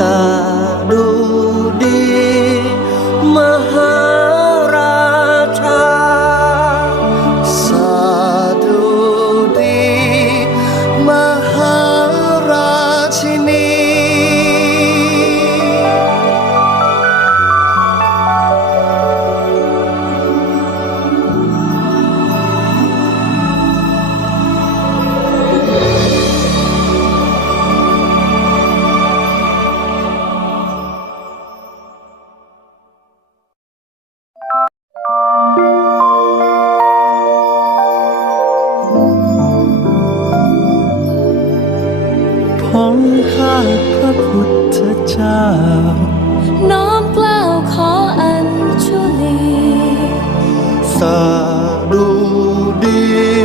ส ข้าพระพุทธเจ้า น้อมกล่าวขออัญชุลี สาดูดี